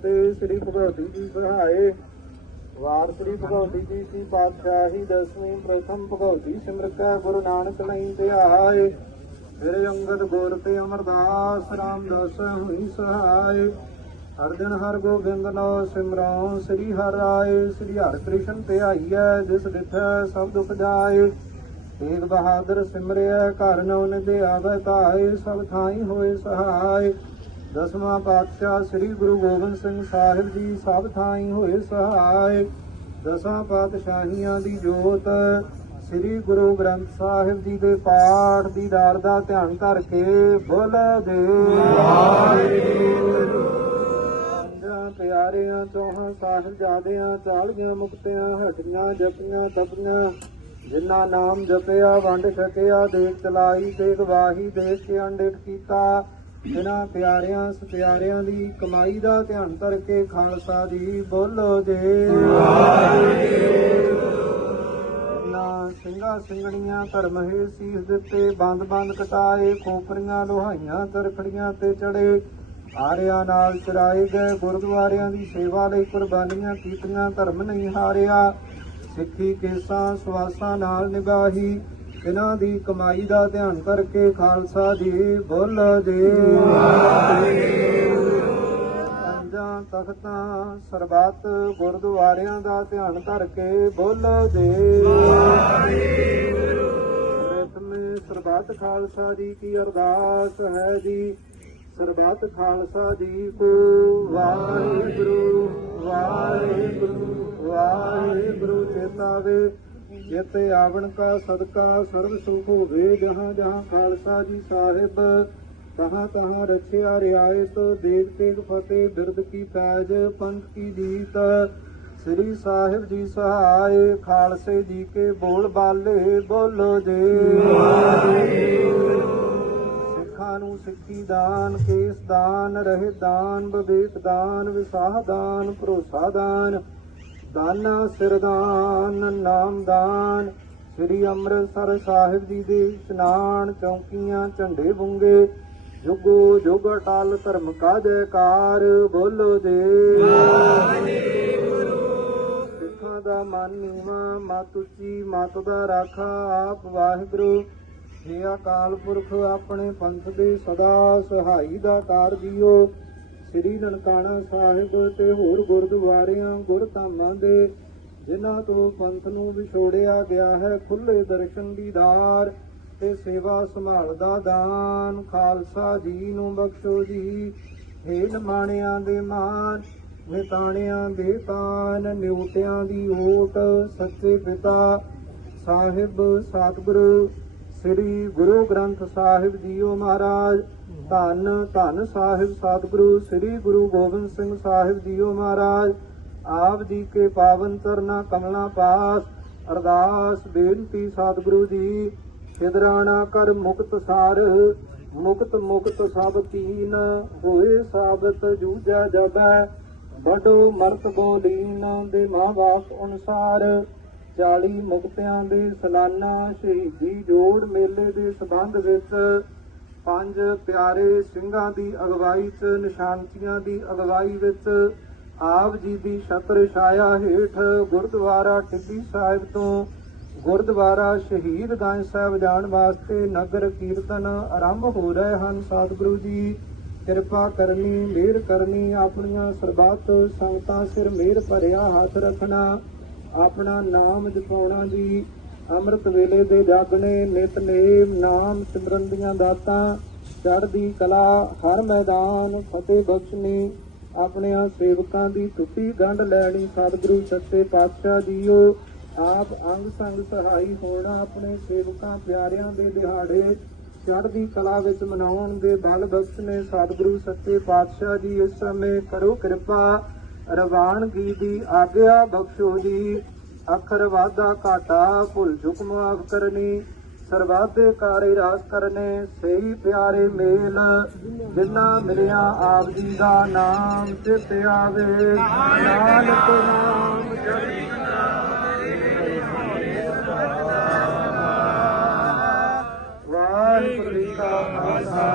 ਫਤਿਹ ਸ੍ਰੀ ਭਗਵਤੀ ਜੀ ਸਹਾਏ। ਵਾਰ ਸ੍ਰੀ ਭਗਵਤੀ ਜੀ ਦੀ ਪਾਤਸ਼ਾਹੀ ਦਸਵੀਂ ਪ੍ਰਥਮ ਭਗਵਤੀ ਸਿਮਰਕੈ ਗੁਰੂ ਨਾਨਕ ਲਈ ਧਿਆਏ ਮੇਰੇ ਅੰਗਦ ਗੁਰ ਤੇ ਅਮਰਦਾਸ ਰਾਮਦਾਸ ਹੋਈ ਸਹਾਏ। ਹਰ ਦਿਨ ਹਰ ਗੋਬਿੰਦ ਨਾਮ ਸਿਮਰਉ ਸ੍ਰੀ ਹਰਿ ਰਾਏ ਸ੍ਰੀ ਹਰਿ ਕ੍ਰਿਸ਼ਨ ਧਿਆਈਐ ਜਿਸ ਡਿਠੈ ਸਭ ਦੁਖ ਜਾਏ। ਤੇਗ ਬਹਾਦਰ ਸਿਮਰਿਆ ਘਰ ਨਉ ਦੇ ਆਵੇ ਤਾਏ ਸਭ ਥਾਈ ਹੋਏ ਸਹਾਈ ਦਸਵਾਂ ਪਾਤਸ਼ਾਹ ਸ੍ਰੀ ਗੁਰੂ ਗੋਬਿੰਦ ਸਿੰਘ ਸਾਹਿਬ ਜੀ ਸਭ ਥਾਈਂ ਹੋਏ ਸਹਾਇ। ਦਸਾਂ ਪਾਤਸ਼ਾਹੀਆਂ ਦੀ ਜੋਤ, ਸ੍ਰੀ ਗੁਰੂ ਗ੍ਰੰਥ ਸਾਹਿਬ ਜੀ ਦੇ ਪਾਠ ਦੀ ਦਾਰ ਦਾ ਧਿਆਨ ਕਰਕੇ ਬੋਲ ਦੇ। ਪੰਜਾਂ ਪਿਆਰਿਆਂ ਚੌਹਾਂ, ਸਾਹਿਬਜ਼ਾਦਿਆਂ, ਚਾਲੀਆਂ ਮੁਕਤਿਆਂ ਹਟੀਆਂ ਜਪੀਆਂ, ਤਪੀਆਂ, ਜਿਨ੍ਹਾਂ ਨਾਮ ਜਪਿਆ, ਵੰਡ ਛਕਿਆ, ਦੇਖ ਚਲਾਈ ਤੇ ਗਵਾਹੀ ਦੇਖ ਕੇ ਅੰਡਿਤ ਕੀਤਾ। ਜਿਨ੍ਹਾਂ ਪਿਆਰਿਆਂ ਸਤਿਆਰਿਆਂ ਦੀ ਕਮਾਈ ਦਾ ਧਿਆਨ ਕਰਕੇ ਖਾਲਸਾ ਦੀ ਬੋਲੋ ਜੇ। ਨਾ ਸਿੰਘਾ ਸਿੰਘਣੀਆਂ ਧਰਮ ਹੈ ਸੀਸ ਦਿੱਤੇ, ਬੰਦ ਬੰਦ ਕਟਾਏ, ਖੋਪਰੀਆਂ ਲੋਹਾਈਆਂ ਤਰਖੜੀਆਂ ਤੇ ਚੜੇ। ਆਰਿਆਂ ਨਾਲ ਚਰਾਏ ਗਏ ਗੁਰਦੁਆਰਿਆਂ ਦੀ ਸੇਵਾ ਲਈ ਕੁਰਬਾਨੀਆਂ ਕੀਤੀਆਂ, ਧਰਮ ਨਹੀਂ ਹਾਰਿਆ। ਸਿੱਖੀ ਕੇਸਾਂ ਸਵਾਸਾਂ ਨਾਲ ਨਿਗਾਹੀ ਇਹਨਾਂ ਦੀ ਕਮਾਈ ਦਾ ਧਿਆਨ ਕਰਕੇ ਖਾਲਸਾ ਜੀ ਬੋਲ ਦੇ। ਪੰਜਾਂ ਤਖਤਾਂ, ਸਰਬੱਤ ਗੁਰਦੁਆਰਿਆਂ ਦਾ ਧਿਆਨ ਕਰਕੇ ਕੇ ਦੇ। ਪ੍ਰਥਮੇ ਸਰਬੱਤ ਖਾਲਸਾ ਜੀ ਕੀ ਅਰਦਾਸ ਹੈ ਜੀ। ਸਰਬੱਤ ਖਾਲਸਾ ਜੀ ਕੋ ਵਾਹਿਗੁਰੂ ਵਾਹਿਗੁਰੂ ਵਾਹਿਗੁਰੂ ਚੇਤਾਵੇ। ਚੇਤੇ ਆਵਣ ਕਾ ਸਦਕਾ ਸਰਬ ਸੁਖ ਹੋਵੇ, ਜਹਾਂ ਜਹਾਂ ਖਾਲਸਾ ਜੀ ਸਾਹਿਬ, ਤਹਾਂ ਤਹਾਂ ਰਛਿਆ ਰਿਆਇਤ ਦੇਖ ਤੇਗ ਫਤਿਹ ਬਿਰਦ ਕੀ ਪੈਜ, ਪੰਥ ਕੀ ਜੀਤ ਸ੍ਰੀ ਸਾਹਿਬ ਜੀ ਸਹਾਏ, ਖਾਲਸੇ ਜੀ ਕੇ ਬੋਲ ਬਾਲੇ, ਬੋਲੋ ਜੇ ਸਿੱਖਾਂ ਨੂੰ ਸਿੱਖੀ ਦਾਨ, ਕੇਸ ਦਾਨ, ਰਹਿ ਦਾਨ ਵਿਵੇਕ ਦਾਨ, ਵਿਸਾਹ ਦਾਨ, ਭਰੋਸਾ ਦਾਨ। ਦਾਨਾ ਸਿਰਦਾਨ ਨਾਮਦਾਨ ਸ੍ਰੀ ਅੰਮ੍ਰਿਤਸਰ ਸਾਹਿਬ ਜੀ ਦੇ ਇਸ਼ਨਾਨ ਚੌਕੀਆਂ ਝੰਡੇ ਬੁੰਗੇ। ਜੁਗੋ ਜੁਗ ਅਟਲ ਧਰਮ ਕਾ ਜੈਕਾਰ, ਬੋਲੋ ਦੇ ਸਿੱਖਾਂ ਦਾ ਮਨ ਨੀਵਾ, ਮਤ ਉੱਚੀ, ਮਤ ਦਾ ਰਾਖਾ ਆਪ ਵਾਹਿਗੁਰੂ। हे ਅਕਾਲ ਪੁਰਖ, ਆਪਣੇ ਪੰਥ ਦੇ ਸਦਾ ਸਹਾਈ ਦਾ ਕਾਰ ਦਿਓ। ਸ੍ਰੀ ਨਨਕਾਣਾ ਸਾਹਿਬ ਤੇ ਹੋਰ ਗੁਰਦੁਆਰਿਆਂ, ਗੁਰਧਾਮਾਂ ਦੇ, ਜਿਨ੍ਹਾਂ ਤੋਂ ਪੰਥ ਨੂੰ ਵਿਛੋੜਿਆ ਗਿਆ ਹੈ ਖੁੱਲੇ ਦਰਸ਼ਨ ਦੀਦਾਰ ਤੇ ਸੇਵਾ ਸੰਭਾਲ ਦਾ ਦਾਨ। ਖਾਲਸਾ ਜੀ ਨੂੰ ਬਖਸ਼ੋ ਜੀ। ਹੇ ਨਮਾਣਿਆਂ ਦੇ ਮਾਨ, ਨਿਤਾਣਿਆਂ ਦੇ ਤਾਨ ਨਿਉਟਿਆਂ ਦੀ ਓਟ, ਸੱਚੇ ਪਿਤਾ ਸਾਹਿਬ, ਸਤਿਗੁਰੂ, ਸ੍ਰੀ ਗੁਰੂ ਗ੍ਰੰਥ ਸਾਹਿਬ ਜੀਓ ਮਹਾਰਾਜ। ਧੰਨ ਧੰਨ ਸਾਹਿਬ, ਸਤਿਗੁਰੂ, ਸ੍ਰੀ ਗੁਰੂ ਗੋਬਿੰਦ ਸਿੰਘ ਸਾਹਿਬ ਜੀਓ ਮਹਾਰਾਜ। ਆਪ ਜੀ ਕੇ ਪਾਵਨ ਚਰਨਾ ਕਮਲਾਂ ਪਾਸ। ਅਰਦਾਸ, ਬੇਨਤੀ ਸਤਿਗੁਰੂ ਜੀ ਸਿਦਰਾਣਾ ਕਰ ਮੁਕਤ ਸਾਰ। ਮੁਕਤ ਮੁਕਤ ਸਭ ਕੀਨ ਹੋਏ ਸਾਬਤ ਜੂਜੈ ਜਬੈ। ਬਡੋ ਮਰਤ ਬੋਲੀਨ ਦੇ ਮਾਂ ਬਾਪ ਅਨੁਸਾਰ। 40 ਮੁਕਤਿਆਂ ਦੇ ਸਲਾਨਾ ਸ਼ਹੀਦੀ ਜੋੜ ਮੇਲੇ ਦੇ ਸਬੰਧ ਵਿੱਚ ਪੰਜ ਪਿਆਰੇ ਸਿੰਘਾਂ ਦੀ ਅਗਵਾਈ 'ਚ ਨਿਸ਼ਾਨਤੀਆਂ ਦੀ ਅਗਵਾਈ ਵਿੱਚ ਆਪ ਜੀ ਦੀ ਛਤਰ ਛਾਇਆ ਹੇਠ ਗੁਰਦੁਆਰਾ ਟਿੱਬੀ ਸਾਹਿਬ ਤੋਂ ਗੁਰਦੁਆਰਾ ਸ਼ਹੀਦ ਗੰਜ ਸਾਹਿਬ ਜਾਣ ਵਾਸਤੇ ਨਗਰ ਕੀਰਤਨ ਆਰੰਭ ਹੋ ਰਹੇ ਹਨ। ਸਤਿਗੁਰੂ ਜੀ, ਕਿਰਪਾ ਕਰਨੀ, ਮਿਹਰ ਕਰਨੀ, ਆਪਣੀਆਂ ਸਰਬੱਤ ਸੰਗਤਾਂ ਸਿਰ ਮਿਹਰ ਭਰਿਆ ਹੱਥ ਰੱਖਣਾ, ਆਪਣਾ ਨਾਮ ਜਪਾਉਣਾ ਜੀ। ਅੰਮ੍ਰਿਤ ਵੇਲੇ ਦੇ ਜਾਗਣੇ ਨਿਤਨੇਮ ਨਾਮ ਸਿਮਰਨ ਦੀਆਂ ਦਾਤਾਂ, ਚੜ੍ਹਦੀ ਕਲਾ ਹਰ ਮੈਦਾਨ ਫਤਿਹ ਬਖਸ਼ਨੀ ਆਪਣਿਆਂ ਸੇਵਕਾਂ ਦੀ ਟੁੱਟੀ ਗੰਢ ਲੈਣੀ, ਸਤਿਗੁਰੂ ਸੱਚੇ ਪਾਤਸ਼ਾਹ ਜੀਓ, ਆਪ ਅੰਗ ਸੰਗ ਸਹਾਈ ਹੋਣਾ, ਆਪਣੇ ਸੇਵਕਾਂ ਪਿਆਰਿਆਂ ਦੇ ਦਿਹਾੜੇ, ਚੜ੍ਹਦੀ ਕਲਾ ਵਿੱਚ ਮਨਾਉਣ ਦੇ ਬਲ ਬਖਸ਼ਨੇ ਸਤਿਗੁਰੂ ਸੱਚੇ ਪਾਤਸ਼ਾਹ ਜੀ, ਇਸ ਸਮੇਂ ਕਰੋ ਕਿਰਪਾ, ਰਵਾਨਗੀ ਦੀ ਆਗਿਆ ਬਖਸ਼ੋ ਜੀ। ਅਖਰ ਵਾਦਾ ਘਾਟਾ, ਭੁੱਲ ਚੁੱਕ ਮਾਫ ਕਰਨੀ ਸਰਵਾਦੇ ਕਾਰੇ ਰਾਸ ਕਰਨੇ, ਸਹੀ ਪਿਆਰੇ ਮੇਲ ਜਿਨ੍ਹਾਂ ਮਿਲਿਆ ਆਪ ਜੀ ਦਾ ਨਾਮ ਚਿਤ ਆਵੇ ਨਾਨਕ ਨਾਮ ਜਪੀ ਵਾਹਿਗੁਰੂ ਜੀ ਕਾ ਖਾਲਸਾ,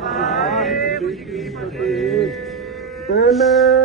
ਵਾਹਿਗੁਰੂ ਜੀ ਕੀ ਫਤਿਹ। ਬੋਲੇ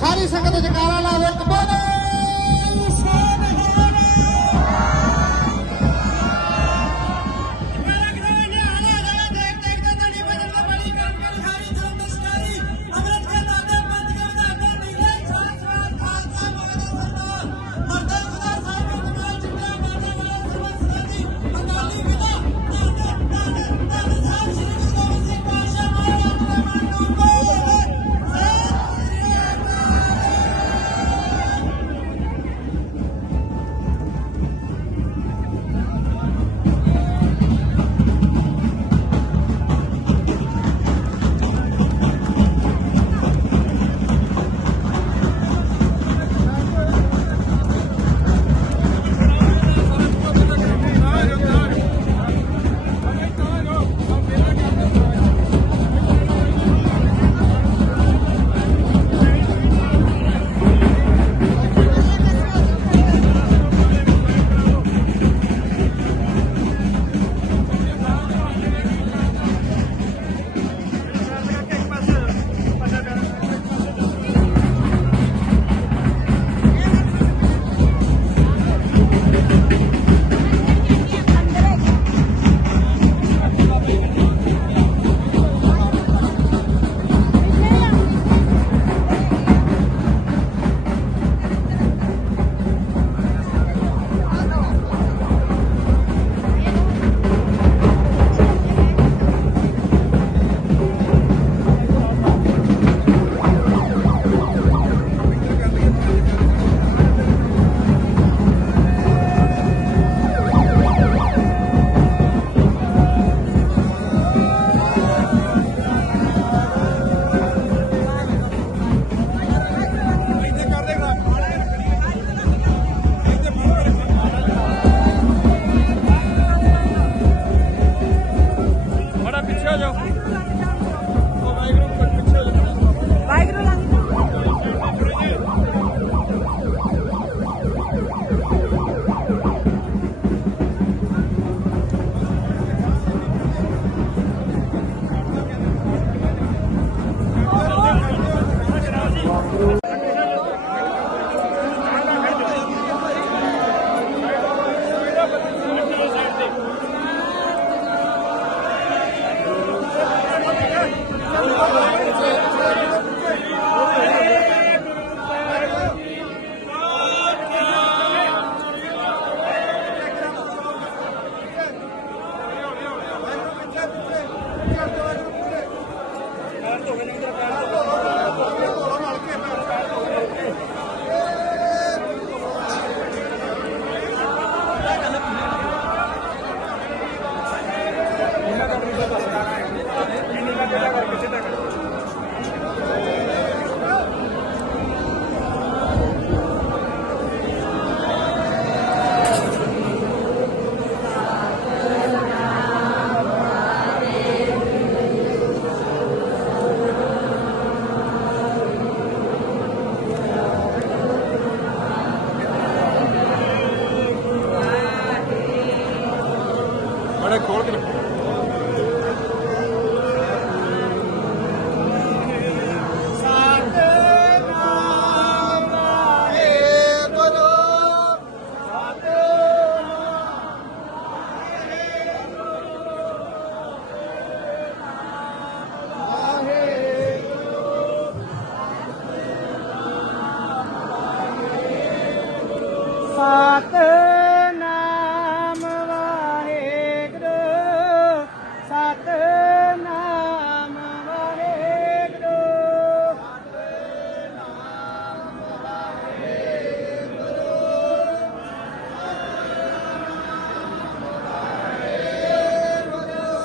ਸਾਰੀ ਸੰਗਤ ਜਕਾਰਾ ਲਾਵੇ ਇੱਕ ਬੋਲੇ।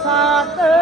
Father.